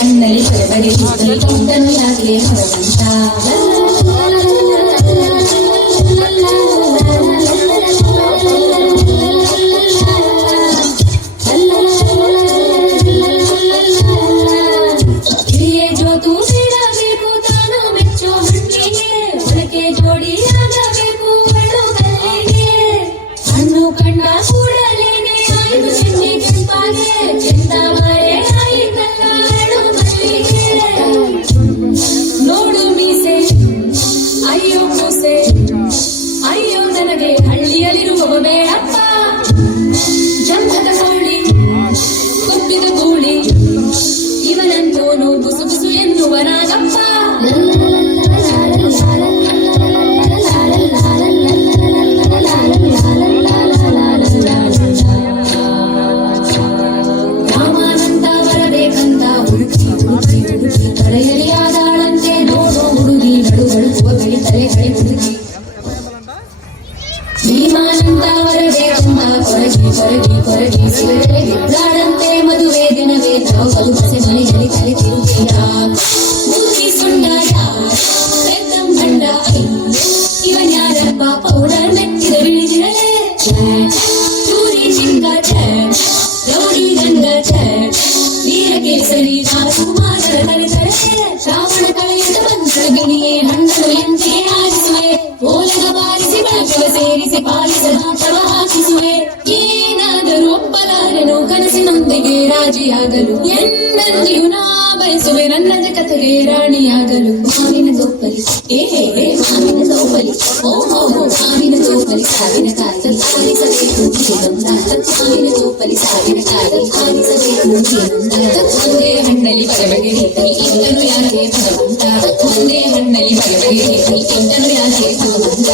ಹಣ್ಣಲ್ಲಿ ಬರಬರಿ ತೊಂದನು ಯಾಕೆ ಭಗವಂತ ಕಂಡ ಕೂಡಲೇನೆ ಆಯ್ತು ಚೆನ್ನೆ ಕೆಂಪಾಗೆ ಚೆಂದಾವರೆ ಆಯಿತಲ್ಲ ಅರಳು ಮಲ್ಲಿಗೆ ನೋಡು ಮೀಸೆ ಅಯ್ಯೋ ಕೂಸೆ ಅಯ್ಯೋ ನನಗೆ ಹಳ್ಳಿಯಲ್ಲಿರುವವ ಬೇಡಪ್ಪ ಜಂಭದ ಕೋಳಿ ಕೊಬ್ಬಿದ ಗೂಳಿ ಇವನಂತೋನು ಬುಸು ಬುಸು ಎನ್ನುವನಾಗಪ್ಪ ತಲೆಯಲಿಯಾದಾಳಂತೆ ನೋಡು ಹುಡುಗಿ ನಡುಗಡುಕುವ ಬೆಳಿತಲೆ ಹಳೆ ಹುಡುಗಿ ಭೀಮಾನಂದ ಬರಬೇಕಂದ ಕೊರಗಿ ಕೊರಗಿ ಕೊರಗಿ ಸಿಗಡೆ ಬಿದ್ದಾಳಂತೆ ಮದುವೆ ದಿನವೇ ನಾವು ಬಸೆ ಮನೆಯಲ್ಲಿ ತಲೆ ತಿರುಗಿಯ ಮೂಗಿ ಸುಂಡ ಯಾರ ಗಂಡ ಇವನ್ ಯಾರಪ್ಪ ಪೌಡರ್ ಮೆತ್ತಿದ ಬಿಳಿದಿರಲೇ ಚೂರಿ ಚಿಂಗ ರೌಡಿ ಗಂಗ ವೀರ ಕೇಸರಿ ರಾಜಕುಮಾರರ ತಲೆ ಶ್ರಾವಣ ಕಳೆಯದ ಬಂದ ಗಿಣಿಯೇ ಹಣ್ಣು ಎಂದಿಗೆ ಆರಿಸುವೆ ಓಲಗ ಬಾರಿಸಿ ಬೆಳಕವ ಸೇರಿಸಿ ಪಾಲಿಸದ ತವ ಹಾಕಿಸುವೆ ಏನಾದರೂ ಒಪ್ಪಲಾರೆನು ಕನಸಿನೊಂದಿಗೆ ರಾಜಿಯಾಗಲು ಎನ್ನಂದಿಯು ನಾ ಬಯಸುವೆ ನನ್ನ ಜಗತ್ತಿಗೆ ರಾಣಿಯಾಗಲು ಮಾವಿನ ತೋಪಲಿ ಮಾವಿನ ತೋಪಲಿ ಓ ಮಾವಿನ ತೋಪಲಿ ಸಾವಿನ ಕಾಯಿ ಆರಿಸಬೇಕು ಮಾವಿನ ತೋಪಲಿ ಸಾವಿನ ಕಾಯಿ ಆರಿಸಬೇಕು ಒಂದೇ ಹಣ್ಣಲ್ಲಿ ಬಗೆ ರೀತಿ ಇಂದನು ಯಾಕೆ ಭಗವಂತ ಒಂದೇ ಹಣ್ಣಲ್ಲಿ ಬಗೆ ರೀತಿ ಇಂದನು ಯಾಕೆ ಭಗವಂತ